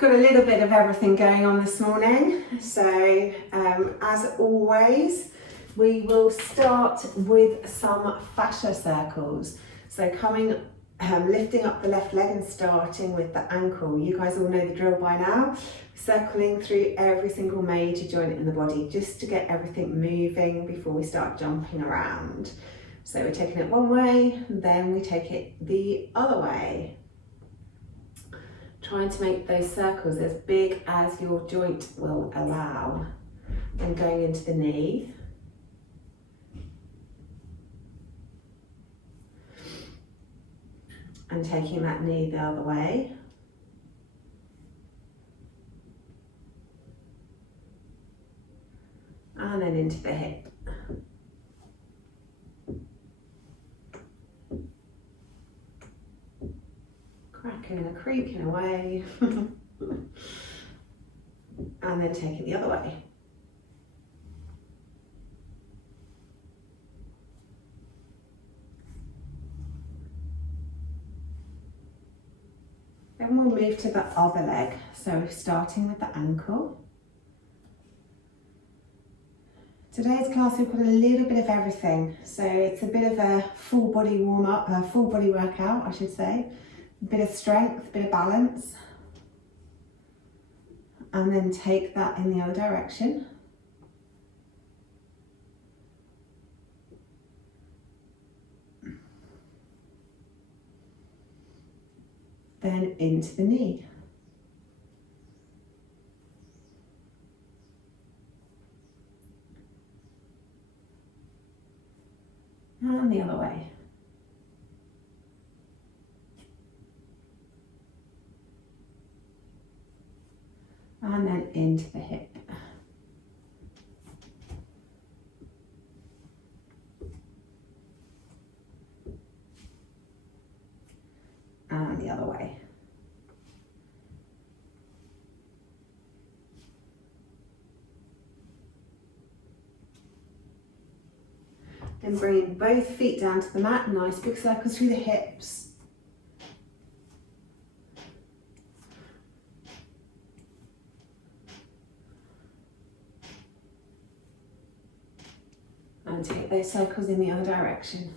Got a little bit of everything going on this morning. So as always, we will start with some fascia circles. So lifting up the left leg and starting with the ankle. You guys all know the drill by now. Circling through every single major joint in the body just to get everything moving before we start jumping around. So we're taking it one way, then we take it the other way. Trying to make those circles as big as your joint will allow. Then going into the knee. And taking that knee the other way. And then into the hip. Cracking and creaking away. And then take it the other way. Then we'll move to the other leg. So starting with the ankle. Today's class we've got a little bit of everything. So it's a bit of a full body warm up, a full body workout, I should say. A bit of strength, a bit of balance. And then take that in the other direction. Then into the knee. And the other way. And then into the hip. And the other way. Then bringing both feet down to the mat, nice big circles through the hips. And take those circles in the other direction.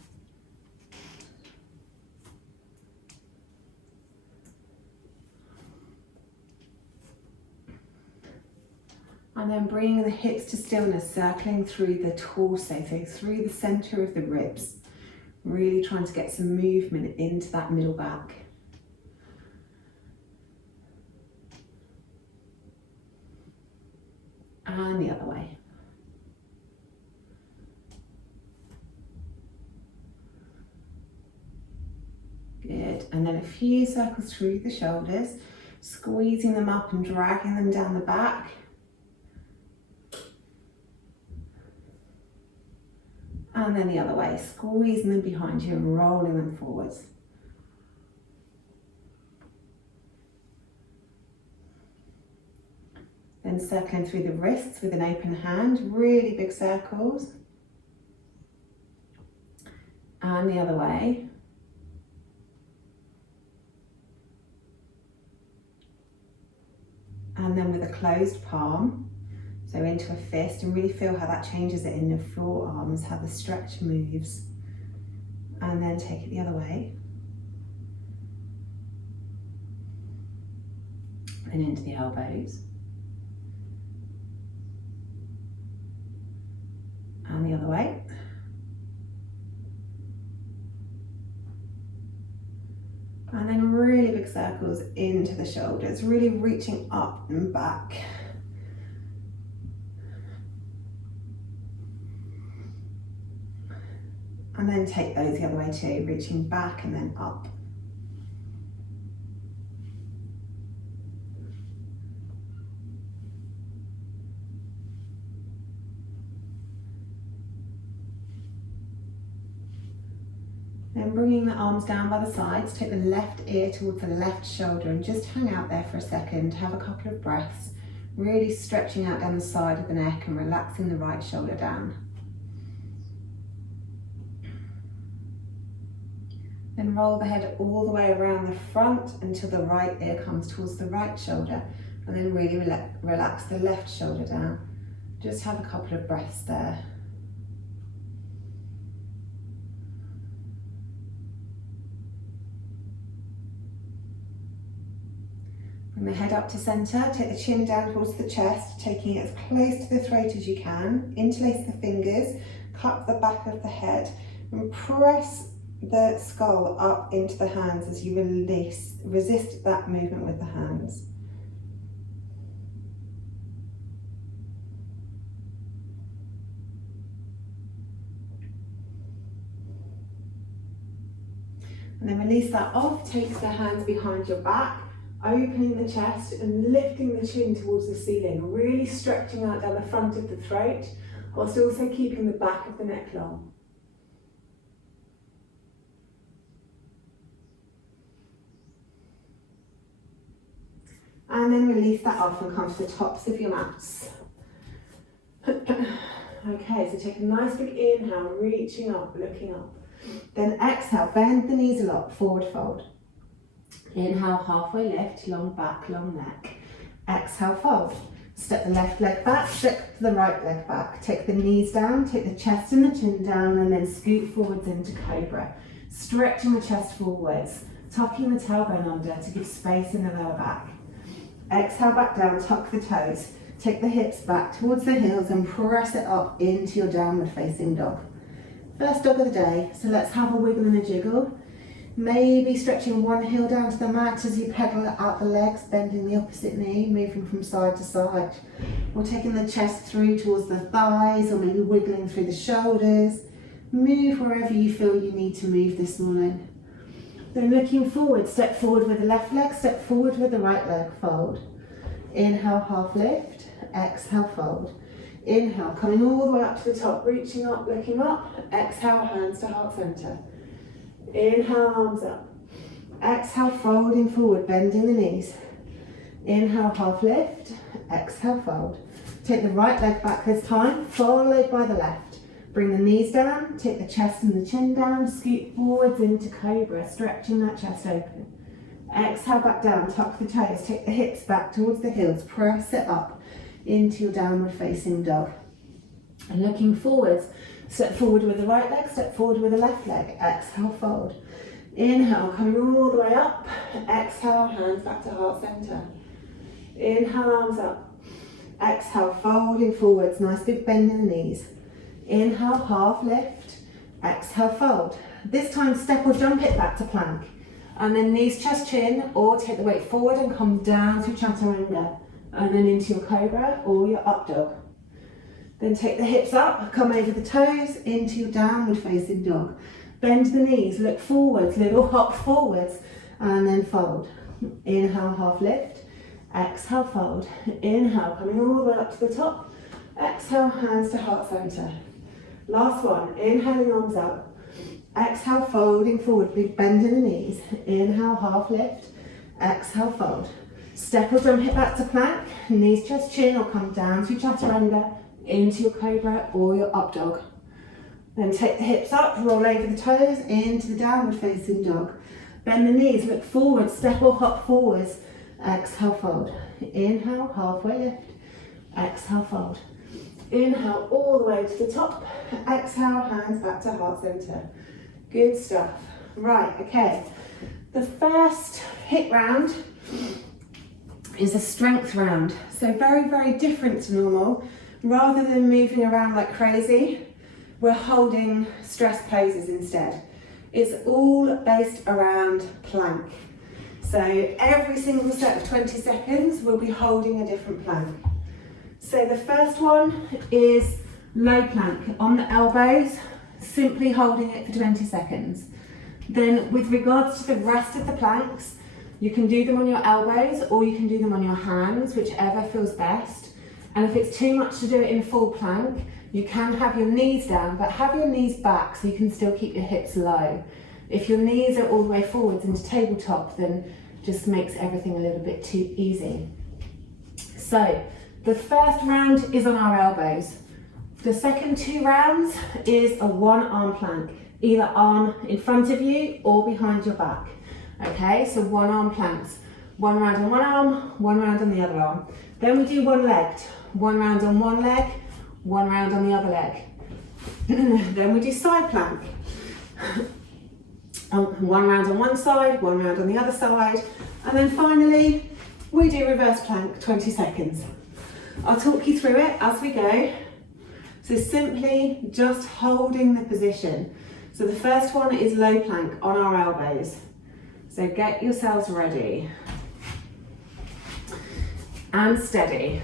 And then bringing the hips to stillness, circling through the torso, so through the center of the ribs. Really trying to get some movement into that middle back. And the other way. Good, and then a few circles through the shoulders, squeezing them up and dragging them down the back. And then the other way, squeezing them behind you and rolling them forwards. Then circling through the wrists with an open hand, really big circles. And the other way. And then with a closed palm, so into a fist, and really feel how that changes it in your forearms, how the stretch moves. And then take it the other way. And into the elbows. And the other way. And then really big circles into the shoulders, really reaching up and back. And then take those the other way too, reaching back and then up. Then bringing the arms down by the sides, take the left ear towards the left shoulder and just hang out there for a second, have a couple of breaths, really stretching out down the side of the neck and relaxing the right shoulder down. Then roll the head all the way around the front until the right ear comes towards the right shoulder, and then really relax the left shoulder down. Just have a couple of breaths there. Bring the head up to centre, take the chin down towards the chest, taking it as close to the throat as you can. Interlace the fingers, cup the back of the head, and press the skull up into the hands as you release. Resist that movement with the hands. And then release that off, take the hands behind your back, opening the chest and lifting the chin towards the ceiling, really stretching out down the front of the throat, whilst also keeping the back of the neck long. And then release that off and come to the tops of your mats. Okay, so take a nice big inhale, reaching up, looking up. Then exhale, bend the knees a lot, forward fold. Inhale, halfway lift, long back, long neck. Exhale, fold. Step the left leg back, step the right leg back. Take the knees down, take the chest and the chin down, and then scoot forwards into Cobra. Stretching the chest forwards, tucking the tailbone under to give space in the lower back. Exhale, back down, tuck the toes. Take the hips back towards the heels and press it up into your downward facing dog. First dog of the day, so let's have a wiggle and a jiggle. Maybe stretching one heel down to the mat as you pedal out the legs, bending the opposite knee, moving from side to side. Or taking the chest through towards the thighs, or maybe wiggling through the shoulders. Move wherever you feel you need to move this morning. Then looking forward, step forward with the left leg, step forward with the right leg, fold. Inhale, half lift, exhale, fold. Inhale, coming all the way up to the top, reaching up, looking up. Exhale, hands to heart center. Inhale, arms up. Exhale, folding forward, bending the knees. Inhale, half lift. Exhale, fold. Take the right leg back this time, followed by the left. Bring the knees down, take the chest and the chin down, scoot forwards into Cobra, stretching that chest open. Exhale, back down, tuck the toes, take the hips back towards the heels, press it up into your downward facing dog. And looking forwards, step forward with the right leg, step forward with the left leg. Exhale, fold. Inhale, coming all the way up. Exhale, hands back to heart center. Inhale, arms up. Exhale, folding forwards, nice big bend in the knees. Inhale, half lift. Exhale, fold. This time step or jump it back to plank. And then knees, chest, chin, or take the weight forward and come down to chaturanga. And then into your Cobra or your up dog. Then take the hips up, come over the toes into your downward facing dog. Bend the knees, look forwards, little hop forwards, and then fold. Inhale, half lift. Exhale, fold. Inhale, coming all the way up to the top. Exhale, hands to heart center. Last one, inhaling, arms up. Exhale, folding forward, big bend in the knees. Inhale, half lift. Exhale, fold. Step or jump it back to plank. Knees, chest, chin, or come down to chaturanga, into your Cobra or your up dog. Then take the hips up, roll over the toes into the downward facing dog. Bend the knees, look forward, step or hop forwards. Exhale, fold. Inhale, halfway lift. Exhale, fold. Inhale all the way to the top. Exhale, hands back to heart center. Good stuff. Right, okay. The first HIIT round is a strength round. So very, very different to normal. Rather than moving around like crazy, we're holding stress poses instead. It's all based around plank. So every single set of 20 seconds, we'll be holding a different plank. So the first one is low plank on the elbows, simply holding it for 20 seconds. Then with regards to the rest of the planks, you can do them on your elbows or you can do them on your hands, whichever feels best. And if it's too much to do it in full plank, you can have your knees down, but have your knees back so you can still keep your hips low. If your knees are all the way forwards into tabletop, then just makes everything a little bit too easy. So the first round is on our elbows. The second two rounds is a one arm plank. either arm in front of you or behind your back. Okay, so one arm planks. One round on one arm, one round on the other arm. Then we do one legged. One round on one leg, one round on the other leg. Then we do side plank. One round on one side, one round on the other side. And then finally, we do reverse plank, 20 seconds. I'll talk you through it as we go. So simply just holding the position. So the first one is low plank on our elbows. So get yourselves ready. And steady.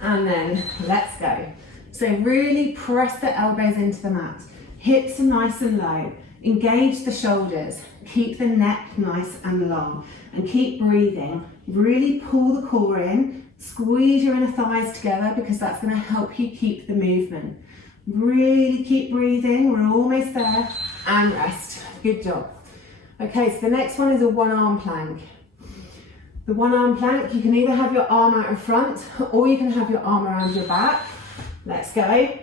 And then let's go. So really press the elbows into the mat. Hips are nice and low. Engage the shoulders. Keep the neck nice and long. And keep breathing. Really pull the core in. Squeeze your inner thighs together because that's going to help you keep the movement. Really keep breathing. We're almost there. And rest. Good job. Okay, so the next one is a one arm plank. The one arm plank, you can either have your arm out in front or you can have your arm around your back. Let's go.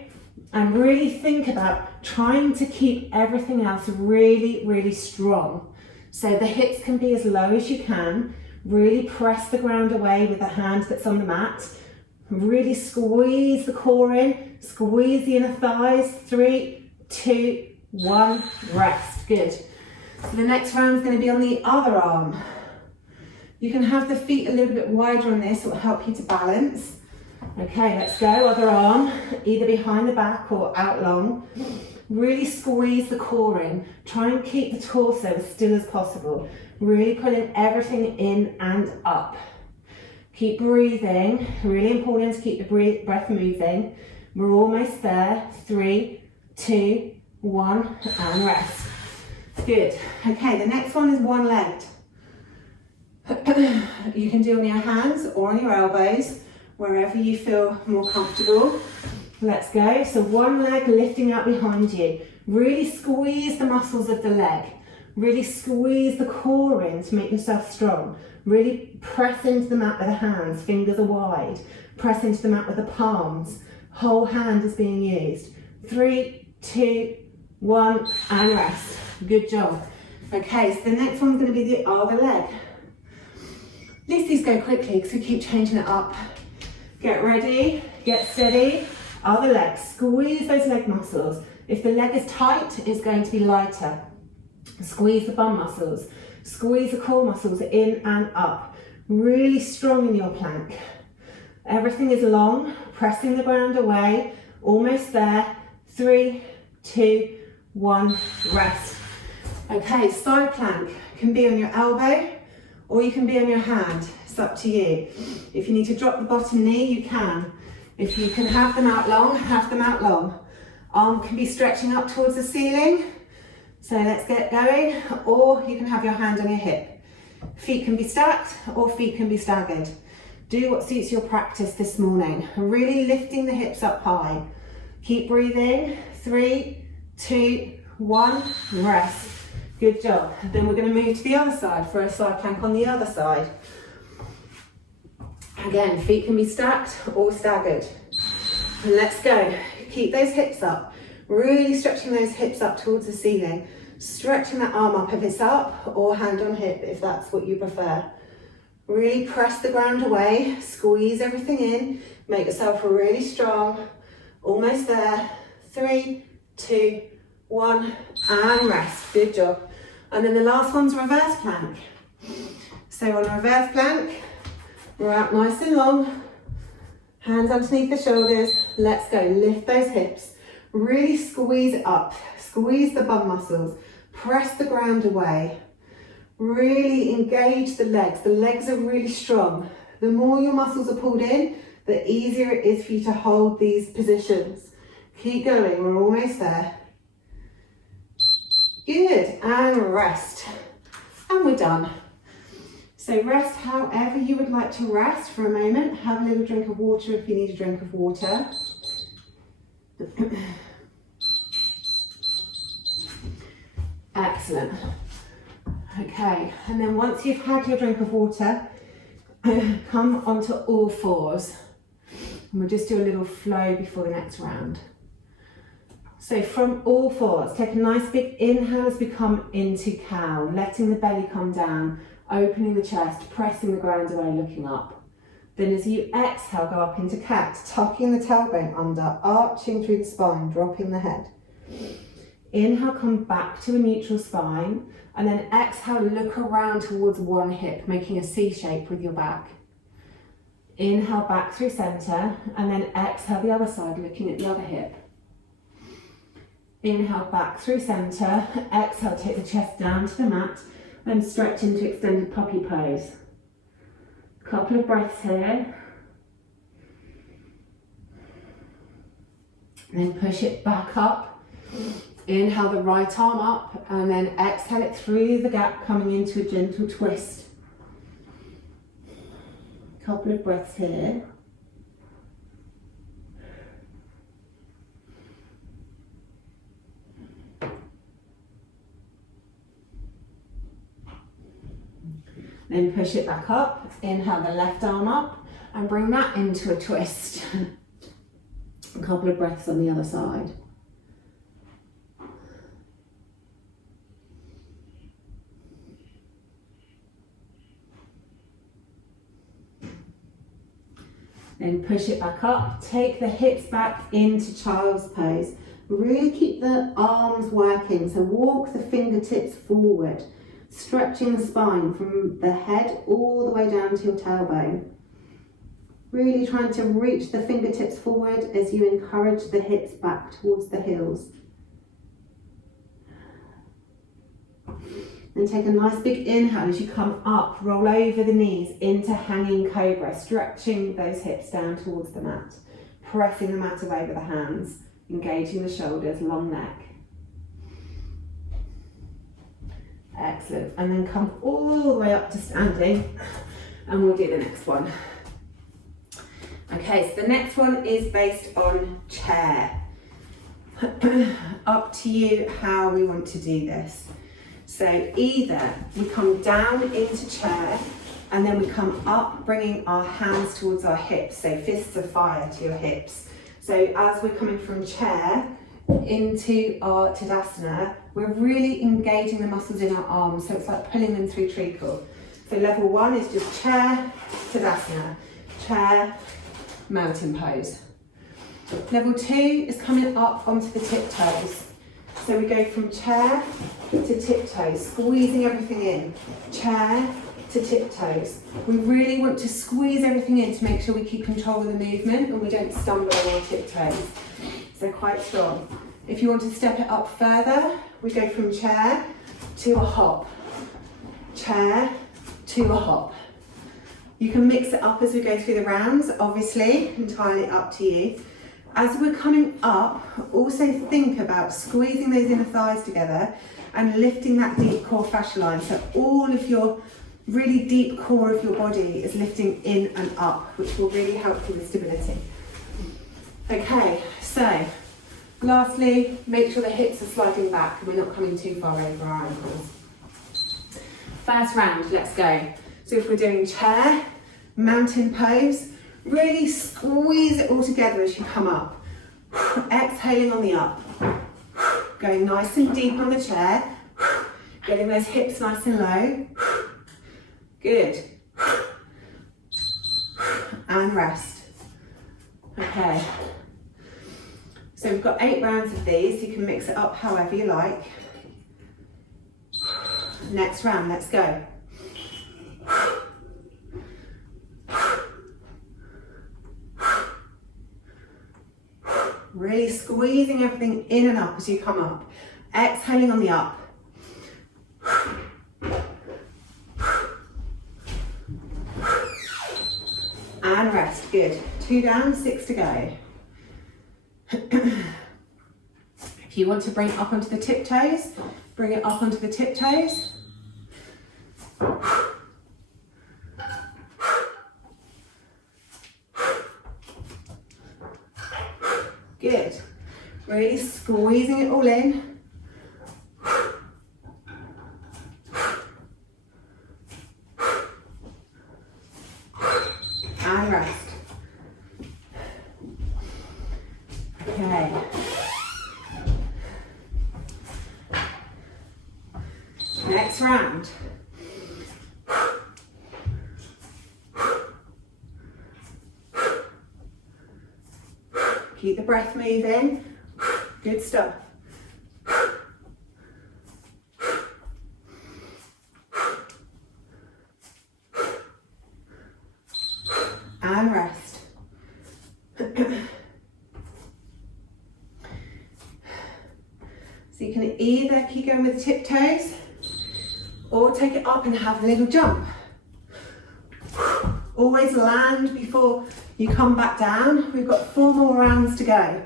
And really think about trying to keep everything else really, really strong. So the hips can be as low as you can. Really press the ground away with the hand that's on the mat. Really squeeze the core in. Squeeze the inner thighs. 3, 2, 1, rest. Good. So the next round is going to be on the other arm. You can have the feet a little bit wider on this, it will help you to balance. Okay, let's go, other arm, either behind the back or out long. Really squeeze the core in. Try and keep the torso as still as possible. Really pulling everything in and up. Keep breathing, really important to keep the breath moving. We're almost there. 3, 2, 1, and rest. Good. Okay, the next one is one legged. You can do on your hands or on your elbows, wherever you feel more comfortable. Let's go. So one leg lifting out behind you. Really squeeze the muscles of the leg. Really squeeze the core in to make yourself strong. Really press into the mat with the hands, fingers are wide. Press into the mat with the palms. Whole hand is being used. 3, 2, 1, and rest. Good job. Okay, so the next one's going to be the other leg. At least these go quickly because we keep changing it up. Get ready, get steady. Other leg, squeeze those leg muscles. If the leg is tight, it's going to be lighter. Squeeze the bum muscles. Squeeze the core muscles in and up. Really strong in your plank. Everything is long, pressing the ground away. Almost there. 3, 2, 1, rest. Okay, side plank can be on your elbow or you can be on your hand. It's up to you. If you need to drop the bottom knee, you can. If you can have them out long, have them out long. Arm can be stretching up towards the ceiling. So let's get going. Or you can have your hand on your hip. Feet can be stacked or feet can be staggered. Do what suits your practice this morning. Really lifting the hips up high. Keep breathing. 3, 2, 1, rest. Good job. Then we're going to move to the other side for a side plank on the other side. Again, feet can be stacked or staggered. And let's go. Keep those hips up. Really stretching those hips up towards the ceiling. Stretching that arm up if it's up or hand on hip if that's what you prefer. Really press the ground away. Squeeze everything in. Make yourself really strong. Almost there. 3, 2, 1, and rest. Good job. And then the last one's reverse plank. So on a reverse plank, we're out nice and long. Hands underneath the shoulders. Let's go. Lift those hips. Really squeeze it up. Squeeze the bum muscles. Press the ground away. Really engage the legs. The legs are really strong. The more your muscles are pulled in, the easier it is for you to hold these positions. Keep going. We're almost there. Good, and rest. And we're done. So rest however you would like to rest for a moment. Have a little drink of water if you need a drink of water. Excellent. Okay, and then once you've had your drink of water, come onto all fours. And we'll just do a little flow before the next round. So from all fours, take a nice big inhale as we come into cow, letting the belly come down, opening the chest, pressing the ground away, looking up. Then as you exhale, go up into cat, tucking the tailbone under, arching through the spine, dropping the head. Inhale, come back to a neutral spine, and then exhale, look around towards one hip, making a C shape with your back. Inhale back through center, and then exhale the other side, looking at the other hip. Inhale back through center, exhale, take the chest down to the mat, then stretch into extended puppy pose. Couple of breaths here. Then push it back up. Inhale the right arm up, and then exhale it through the gap, coming into a gentle twist. Couple of breaths here. Then push it back up, inhale the left arm up and bring that into a twist. A couple of breaths on the other side. Then push it back up, take the hips back into child's pose. Really keep the arms working, so walk the fingertips forward, stretching the spine from the head all the way down to your tailbone. Really trying to reach the fingertips forward as you encourage the hips back towards the heels. Then take a nice big inhale as you come up, roll over the knees into hanging cobra, stretching those hips down towards the mat, pressing the mat away with the hands, engaging the shoulders, long neck. Excellent. And then come all the way up to standing, and we'll do the next one. Okay, so the next one is based on chair. Up to you how we want to do this. So either we come down into chair and then we come up, bringing our hands towards our hips, so fists of fire to your hips. So as we're coming from chair into our Tadasana, we're really engaging the muscles in our arms, so it's like pulling them through treacle. So level one is just chair, Tadasana, chair, mountain pose. Level two is coming up onto the tiptoes. So we go from chair to tiptoes, squeezing everything in. Chair to tiptoes. We really want to squeeze everything in to make sure we keep control of the movement and we don't stumble on our tiptoes. So quite strong. If you want to step it up further, we go from chair to a hop. Chair to a hop. You can mix it up as we go through the rounds, obviously, entirely up to you. As we're coming up, also think about squeezing those inner thighs together and lifting that deep core fascia line. So all of your really deep core of your body is lifting in and up, which will really help you with stability. Okay, so lastly, make sure the hips are sliding back and we're not coming too far over our ankles. First round, let's go. So if we're doing chair, mountain pose, really squeeze it all together as you come up. Exhaling on the up. Going nice and deep on the chair. Getting those hips nice and low. Good. And rest. Okay. So we've got 8 rounds of these. You can mix it up however you like. Next round, let's go. Really squeezing everything in and up as you come up. Exhaling on the up. And rest, good. 2 down, 6 to go. If you want to bring it up onto the tiptoes, bring it up onto the tiptoes. Good. Really squeezing it all in. And rest. Okay. Keep the breath moving. Good stuff. And rest. So you can either keep going with the tiptoes or take it up and have a little jump. Always land before you come back down. We've got 4 more rounds to go.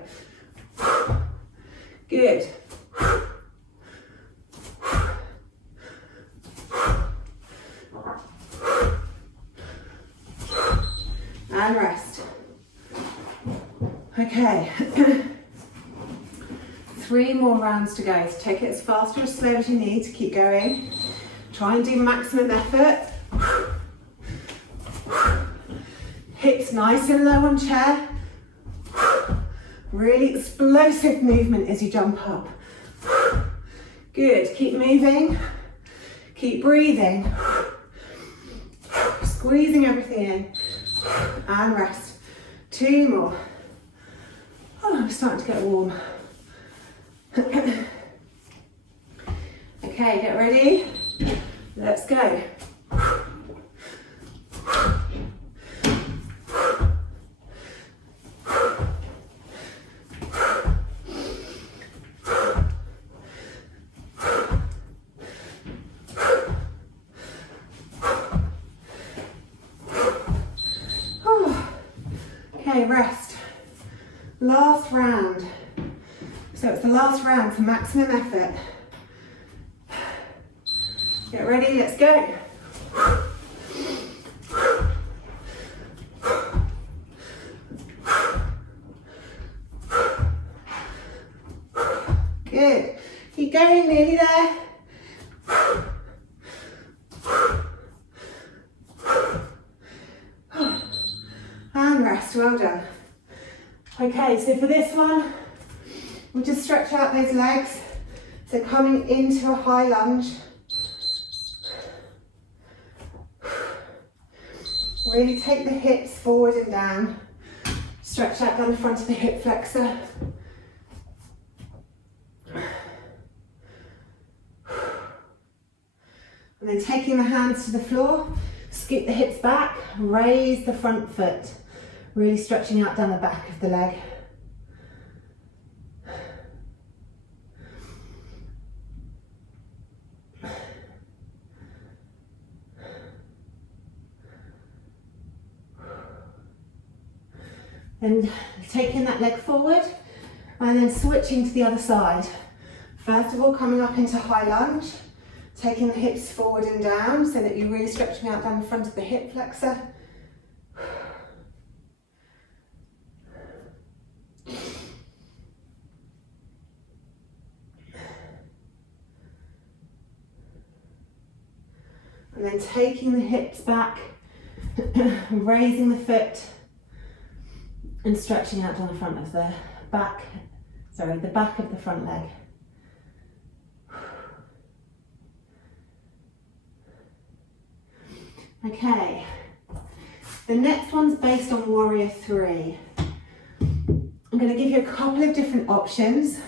Good. And rest. Okay. 3 more rounds to go. So take it as fast or as slow as you need to keep going. Try and do maximum effort. Hips nice and low on chair. Really explosive movement as you jump up. Good, keep moving. Keep breathing. Squeezing everything in. And rest. 2 more. Oh, I'm starting to get warm. Okay, get ready. Let's go. Okay, rest. Last round. So it's the last round for maximum effort. Get ready, let's go. Good. Keep going, nearly there. And rest, well done. Okay, so for this one, we'll just stretch out those legs. So coming into a high lunge. Really take the hips forward and down. Stretch out down the front of the hip flexor. And then taking the hands to the floor, scoop the hips back, raise the front foot. Really stretching out down the back of the leg. And taking that leg forward and then switching to the other side. First of all, coming up into high lunge, taking the hips forward and down so that you're really stretching out down the front of the hip flexor. And then taking the hips back, raising the foot, and stretching out down the front of the back, the back of the front leg. Okay, the next one's based on Warrior 3. I'm going to give you a couple of different options.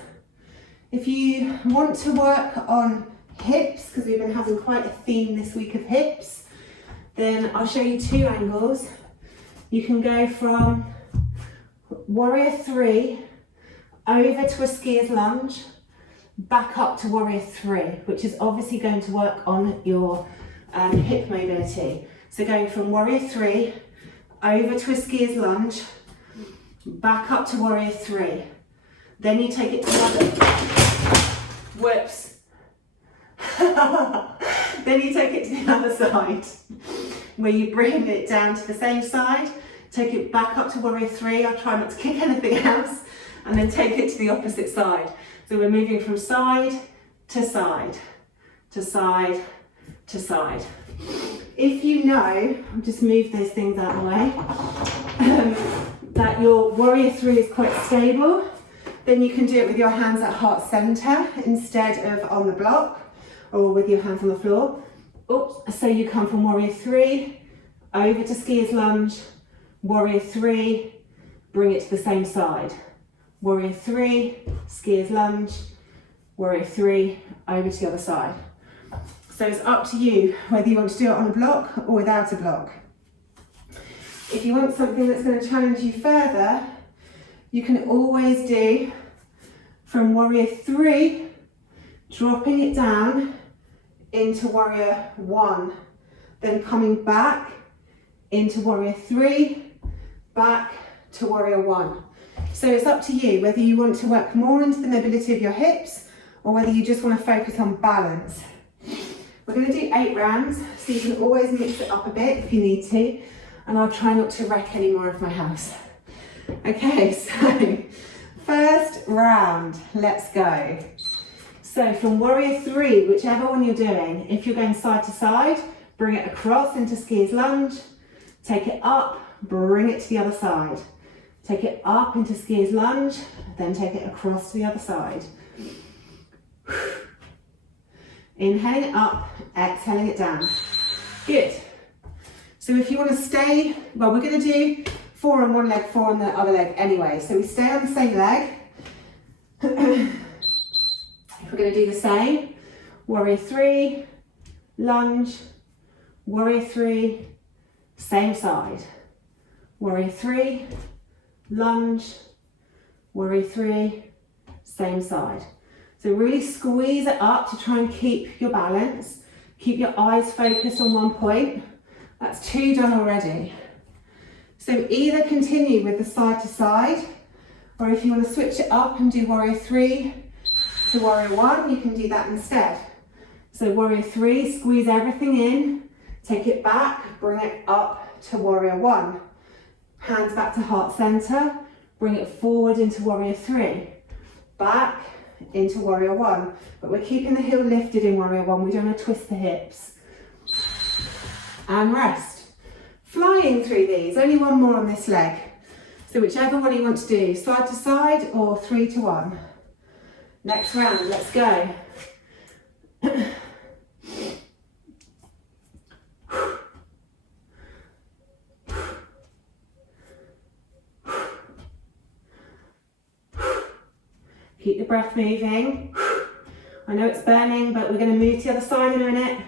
If you want to work on hips, because we've been having quite a theme this week of hips, then I'll show you 2 angles. You can go from Warrior 3 over to a skier's lunge, back up to Warrior 3, which is obviously going to work on your hip mobility. So going from Warrior 3 over to a skier's lunge, back up to Warrior 3. Then you take it to the other, whoops. Then you take it to the other side, where you bring it down to the same side, take it back up to Warrior 3. I'll try not to kick anything else, and then take it to the opposite side. So we're moving from side to side, to side, to side. If you know, I'll just move those things out of the way, that your Warrior 3 is quite stable, then you can do it with your hands at heart center instead of on the block, or with your hands on the floor. Oops. So you come from Warrior 3, over to skier's lunge, Warrior 3, bring it to the same side. warrior 3, skiers lunge, warrior 3, over to the other side. So it's up to you whether you want to do it on a block or without a block. If you want something that's going to challenge you further, you can always do from warrior 3, dropping it down into warrior 1, then coming back into warrior 3, back to warrior 1. So it's up to you whether you want to work more into the mobility of your hips or whether you just want to focus on balance. We're going to do 8 rounds, so you can always mix it up a bit if you need to, and I'll try not to wreck any more of my house. Okay, so first round, let's go. So from warrior 3, whichever one you're doing, if you're going side to side, bring it across into skiers lunge, take it up, bring it to the other side. Take it up into skiers lunge, then take it across to the other side. Inhaling it up, exhaling it down. Good. So if you want to stay, well, we're going to do 4 on one leg, 4 on the other leg anyway. So we stay on the same leg. If we're going to do the same, warrior 3, lunge, warrior 3, same side. Warrior 3, lunge, warrior 3, same side. So really squeeze it up to try and keep your balance. Keep your eyes focused on one point. That's 2 done already. So either continue with the side to side, or if you want to switch it up and do warrior 3 to warrior 1, you can do that instead. So warrior 3, squeeze everything in, take it back, bring it up to warrior 1. Hands back to heart center, bring it forward into warrior 3. Back into warrior 1. But we're keeping the heel lifted in warrior 1, we don't want to twist the hips. And rest. Flying through these, only one more on this leg. So whichever one you want to do, side to side or 3 to 1. Next round, let's go. Keep the breath moving. I know it's burning, but we're going to move to the other side in a minute.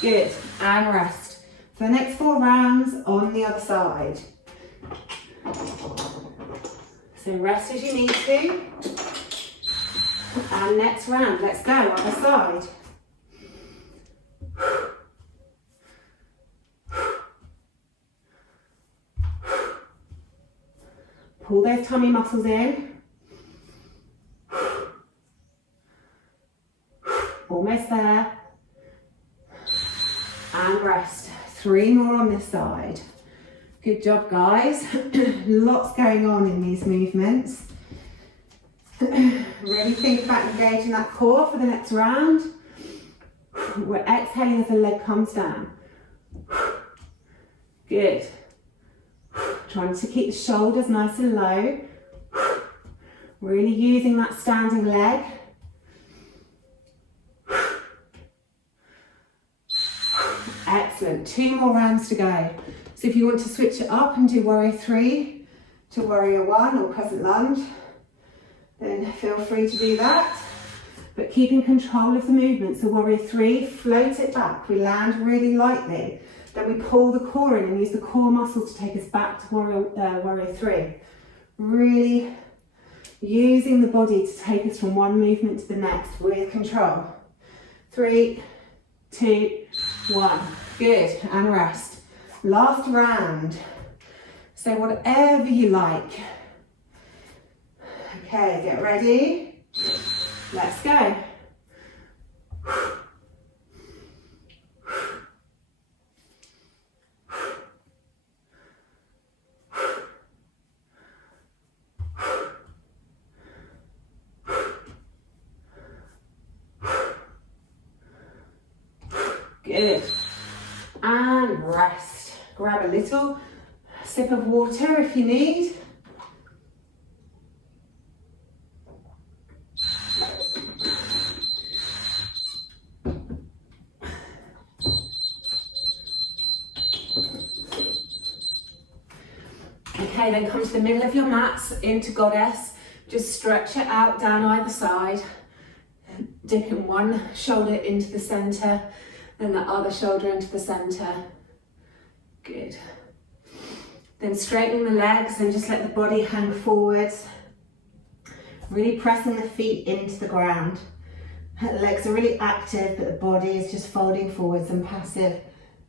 Good, and rest. For the next 4 rounds on the other side. So rest as you need to. And next round, let's go, other side. Pull those tummy muscles in. Almost there. And rest. 3 more on this side. Good job, guys. Lots going on in these movements. Really think about engaging that core for the next round. We're exhaling as the leg comes down. Good. Trying to keep the shoulders nice and low. Really using that standing leg. Excellent, 2 more rounds to go. So if you want to switch it up and do warrior 3 to warrior 1 or crescent lunge, then feel free to do that. But keep in control of the movement. So warrior 3, float it back. We land really lightly. Then we pull the core in and use the core muscles to take us back to warrior 3. Really using the body to take us from one movement to the next with control. 3, 2, 1. Good, and rest. Last round. So whatever you like. Okay, get ready. Let's go. Good. And rest. Grab a little sip of water if you need. Okay, then come to the middle of your mats into goddess. Just stretch it out down either side. Dipping one shoulder into the center, then the other shoulder into the center. Good. Then straightening the legs and just let the body hang forwards. Really pressing the feet into the ground. The legs are really active, but the body is just folding forwards and passive,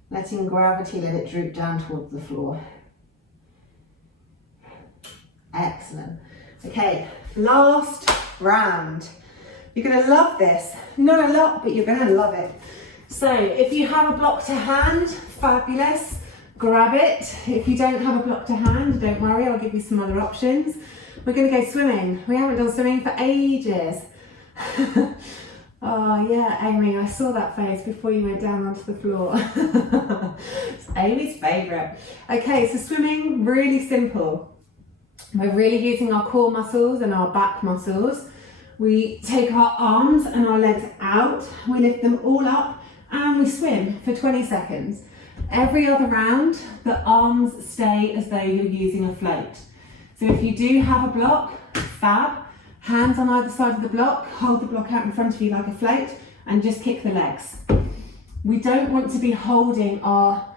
letting gravity let it droop down towards the floor. Excellent. Okay, last round. You're going to love this. Not a lot, but you're going to love it. So if you have a block to hand, fabulous. Grab it. If you don't have a block to hand, don't worry, I'll give you some other options. We're going to go swimming. We haven't done swimming for ages. Oh yeah, Amy, I saw that face before you went down onto the floor. It's Amy's favourite. Okay, so swimming, really simple. We're really using our core muscles and our back muscles. We take our arms and our legs out, we lift them all up and we swim for 20 seconds. Every other round, the arms stay as though you're using a float. So if you do have a block, fab. Hands on either side of the block, hold the block out in front of you like a float and just kick the legs. We don't want to be holding our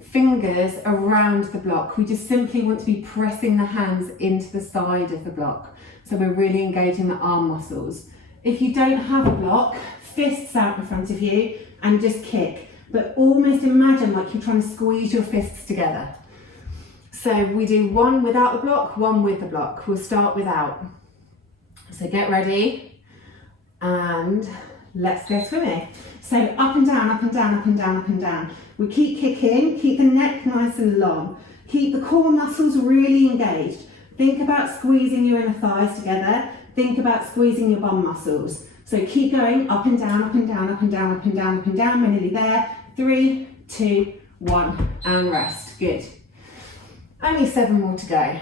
fingers around the block. We just simply want to be pressing the hands into the side of the block. So we're really engaging the arm muscles. If you don't have a block, fists out in front of you and just kick. But almost imagine like you're trying to squeeze your fists together. So we do one without the block, one with the block. We'll start without. So get ready and let's go swimming. So up and down, up and down, up and down, up and down. We keep kicking, keep the neck nice and long. Keep the core muscles really engaged. Think about squeezing your inner thighs together. Think about squeezing your bum muscles. So keep going, up and down, up and down, up and down, up and down, up and down. We're nearly there. 3, 2, 1, and rest. Good. Only 7 more to go.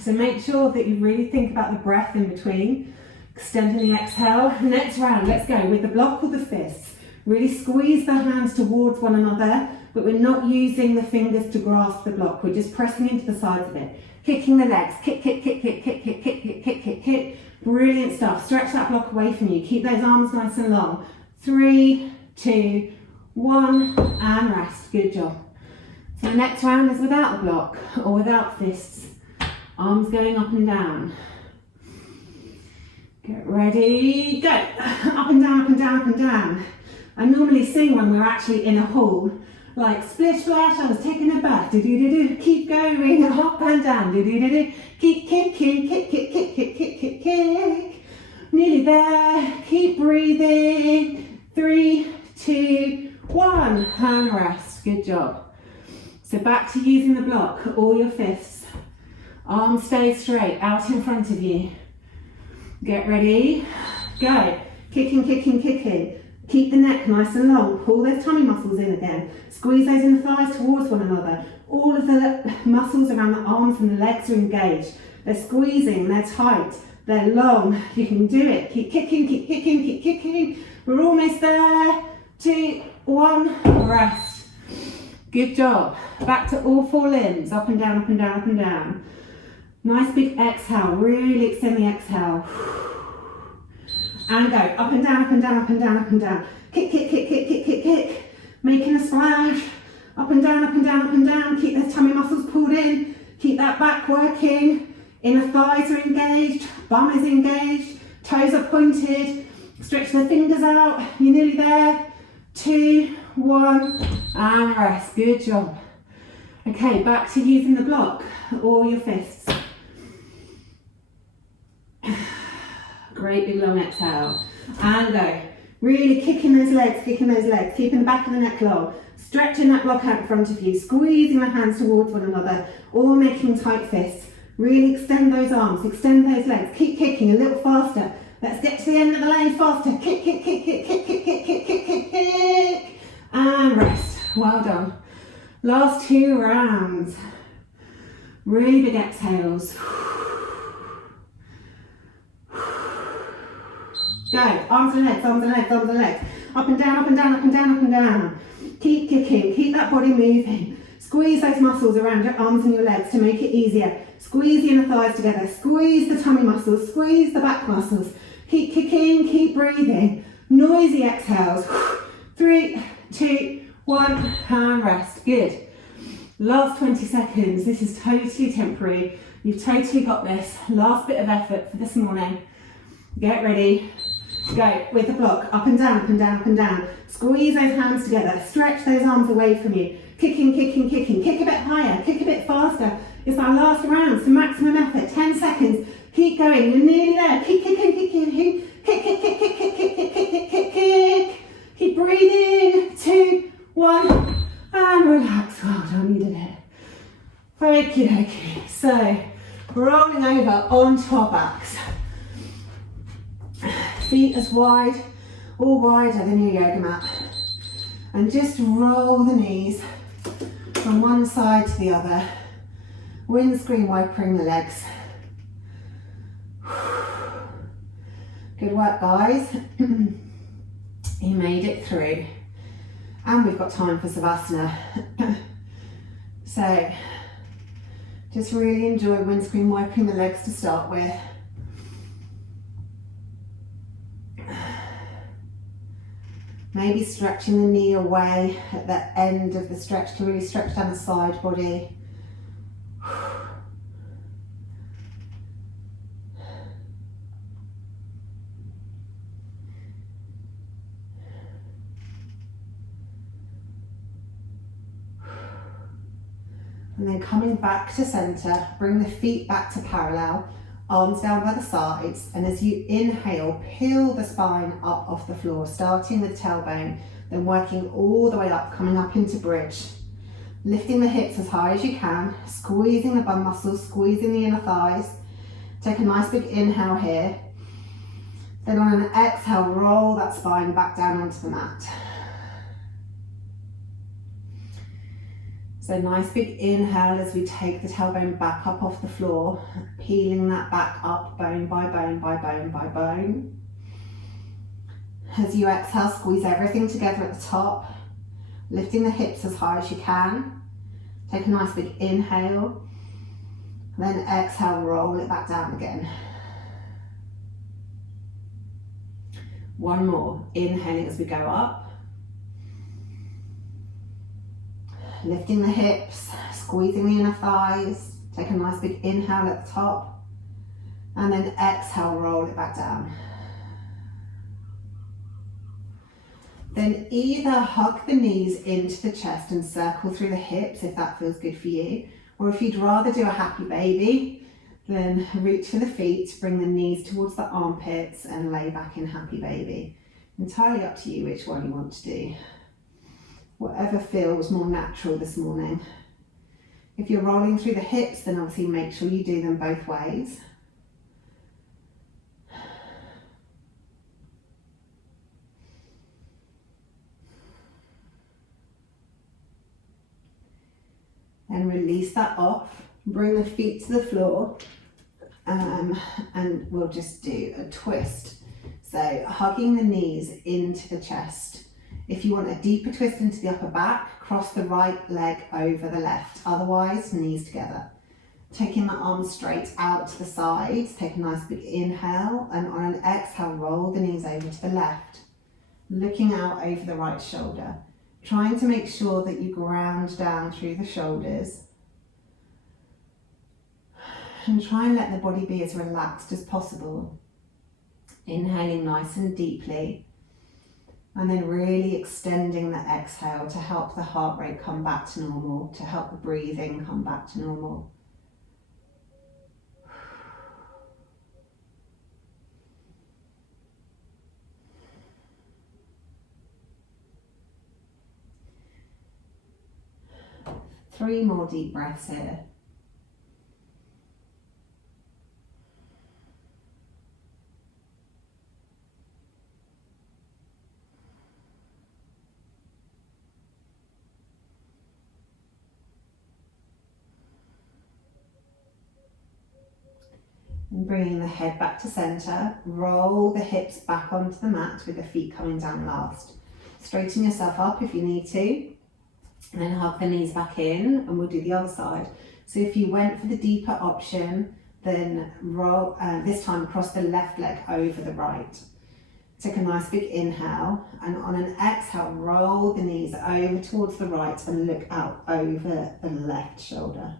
So make sure that you really think about the breath in between. Extending the exhale. Next round, let's go with the block or the fists. Really squeeze the hands towards one another, but we're not using the fingers to grasp the block. We're just pressing into the sides of it. Kicking the legs. Kick, kick, kick, kick, kick, kick, kick, kick, kick, kick, kick. Brilliant stuff. Stretch that block away from you. Keep those arms nice and long. 3, 2, 1, and rest. Good job. So the next round is without the block or without fists. Arms going up and down. Get ready, go. Up and down, up and down, up and down. I normally sing when we're actually in a hall, like splish splash, I was taking a bath, do do do do, keep going, up and down, do do do do, keep kicking, kick, kick, kick, kick, kick, kick, kick. Nearly there, keep breathing. 3, 2, 1, and rest. Good job. So back to using the block or your fists. Arms stay straight, out in front of you. Get ready, go. Kicking, kicking, kicking. Keep the neck nice and long. Pull those tummy muscles in again. Squeeze those inner thighs towards one another. All of the muscles around the arms and the legs are engaged. They're squeezing, they're tight, they're long. You can do it. Keep kicking, keep kicking, keep kicking. We're almost there. 2, 1, rest. Good job. Back to all 4 limbs. Up and down, up and down, up and down. Nice big exhale. Really extend the exhale. And go. Up and down, up and down, up and down, up and down. Kick, kick, kick, kick, kick, kick, kick. Making a splash. Up and down, up and down, up and down. Keep those tummy muscles pulled in. Keep that back working. Inner thighs are engaged. Bum is engaged. Toes are pointed. Stretch the fingers out. You're nearly there. 2, 1, and rest. Good job. Okay, back to using the block or your fists. Great big long exhale. And go. Really kicking those legs, keeping the back of the neck long. Stretching that block out in front of you, squeezing the hands towards one another, all making tight fists. Really extend those arms, extend those legs. Keep kicking a little faster. Let's get to the end of the lane faster. Kick, kick, kick, kick, kick, kick, kick, kick, kick, kick, kick. And rest. Well done. Last 2 rounds. Really big exhales. Go. Arms and legs, arms and legs, arms and legs. Up and down, up and down, up and down, up and down. Keep kicking. Keep that body moving. Squeeze those muscles around your arms and your legs to make it easier. Squeeze the inner thighs together. Squeeze the tummy muscles. Squeeze the back muscles. Keep kicking, keep breathing. Noisy exhales. 3, 2, 1, and rest. Good. Last 20 seconds. This is totally temporary. You've totally got this. Last bit of effort for this morning. Get ready. Go with the block. Up and down, up and down, up and down. Squeeze those hands together. Stretch those arms away from you. Kicking, kicking, kicking. Kick a bit higher. Kick a bit faster. It's our last round, so maximum effort. 10 seconds. Keep going. You're nearly there. Keep kicking, kicking, kicking. Kick, kick, kick, kick, kick, kick, kick, kick, kick, kick, kick. Keep breathing. 2, 1, and relax. Well done, you did it. Okie dokie. So, rolling over onto our backs. Feet as wide or wider than your yoga mat. And just roll the knees from one side to the other. Windscreen wipering the legs. Good work, guys. You made it through. And we've got time for Savasana. So, just really enjoy windscreen wiping the legs to start with. Maybe stretching the knee away at the end of the stretch to really stretch down the side body. And then coming back to center, bring the feet back to parallel, arms down by the sides, and as you inhale, peel the spine up off the floor, starting with tailbone, then working all the way up, coming up into bridge. Lifting the hips as high as you can, squeezing the bum muscles, squeezing the inner thighs. Take a nice big inhale here. Then on an exhale, roll that spine back down onto the mat. So nice big inhale as we take the tailbone back up off the floor, peeling that back up bone by bone by bone by bone. As you exhale, squeeze everything together at the top, lifting the hips as high as you can. Take a nice big inhale, then exhale, roll it back down again. One more, inhaling as we go up. Lifting the hips, squeezing the inner thighs. Take a nice big inhale at the top. And then exhale, roll it back down. Then either hug the knees into the chest and circle through the hips if that feels good for you. Or if you'd rather do a happy baby, then reach for the feet, bring the knees towards the armpits and lay back in happy baby. Entirely up to you which one you want to do. Whatever feels more natural this morning. If you're rolling through the hips, then obviously make sure you do them both ways. Then release that off, bring the feet to the floor, and we'll just do a twist. So hugging the knees into the chest. If you want a deeper twist into the upper back, cross the right leg over the left. Otherwise, knees together. Taking the arms straight out to the sides. Take a nice big inhale, and on an exhale, roll the knees over to the left. Looking out over the right shoulder. Trying to make sure that you ground down through the shoulders. And try and let the body be as relaxed as possible. Inhaling nice and deeply. And then really extending the exhale to help the heart rate come back to normal, to help the breathing come back to normal. Three more deep breaths here. And bringing the head back to center, roll the hips back onto the mat with the feet coming down last. Straighten yourself up if you need to. And then hug the knees back in, and we'll do the other side. So if you went for the deeper option, then roll, this time cross the left leg over the right. Take a nice big inhale, and on an exhale, roll the knees over towards the right and look out over the left shoulder.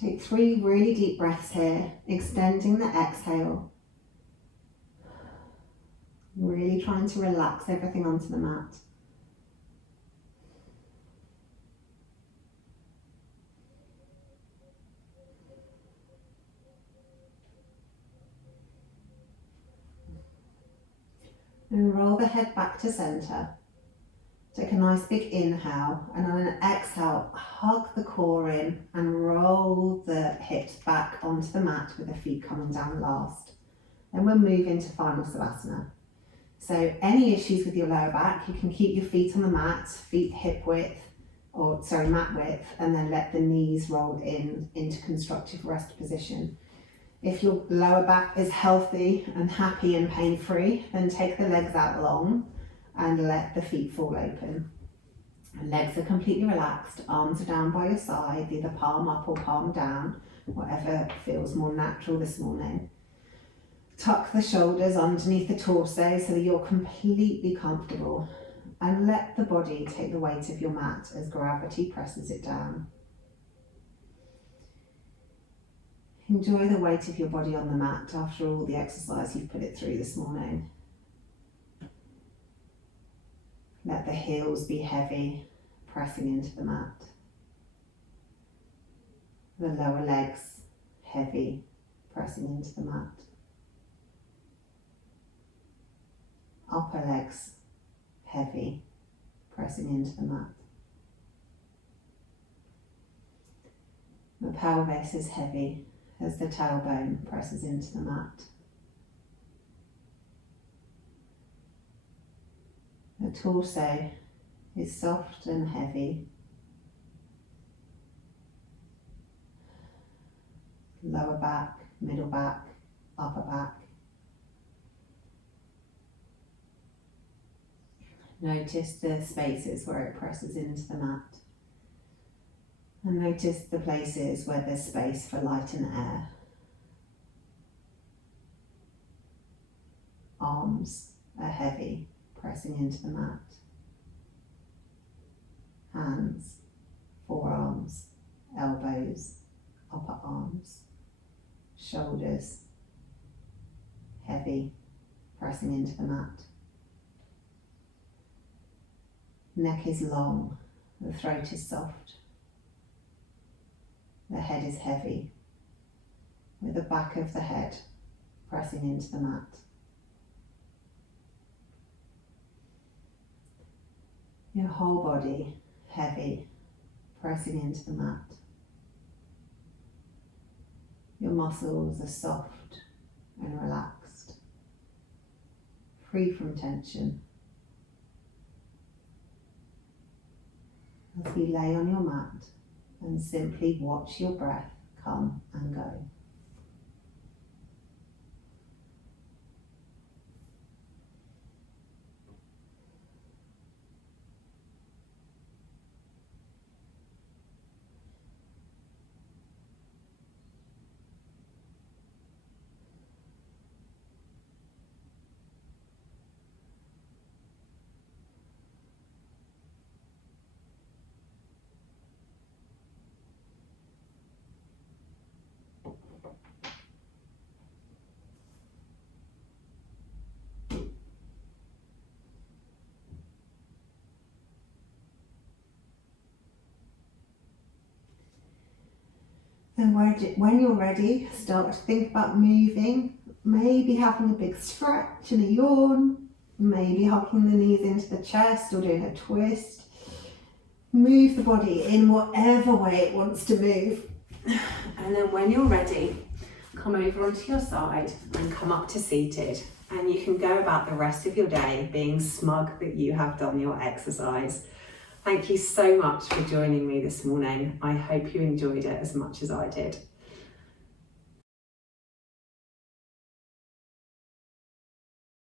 Take 3 really deep breaths here, extending the exhale. Really trying to relax everything onto the mat. And roll the head back to center. Take a nice big inhale, and on an exhale, hug the core in and roll the hips back onto the mat with the feet coming down last. Then we'll move into final Savasana. So any issues with your lower back, you can keep your feet on the mat, feet hip width, mat width, and then let the knees roll into constructive rest position. If your lower back is healthy and happy and pain-free, then take the legs out long and let the feet fall open. And legs are completely relaxed, arms are down by your side, either palm up or palm down, whatever feels more natural this morning. Tuck the shoulders underneath the torso so that you're completely comfortable, and let the body take the weight of your mat as gravity presses it down. Enjoy the weight of your body on the mat after all the exercise you've put it through this morning. Let the heels be heavy, pressing into the mat. The lower legs heavy, pressing into the mat. Upper legs heavy, pressing into the mat. The pelvis is heavy as the tailbone presses into the mat. The torso is soft and heavy. Lower back, middle back, upper back. Notice the spaces where it presses into the mat. And notice the places where there's space for light and air. Arms are heavy, pressing into the mat. Hands, forearms, elbows, upper arms. Shoulders, heavy, pressing into the mat. Neck is long, the throat is soft. The head is heavy, with the back of the head pressing into the mat. Your whole body heavy, pressing into the mat. Your muscles are soft and relaxed, free from tension. As you lay on your mat and simply watch your breath come and go. And when you're ready, start to think about moving, maybe having a big stretch and a yawn, maybe hugging the knees into the chest or doing a twist. Move the body in whatever way it wants to move. And then when you're ready, come over onto your side and come up to seated. And you can go about the rest of your day being smug that you have done your exercise. Thank you so much for joining me this morning. I hope you enjoyed it as much as I did.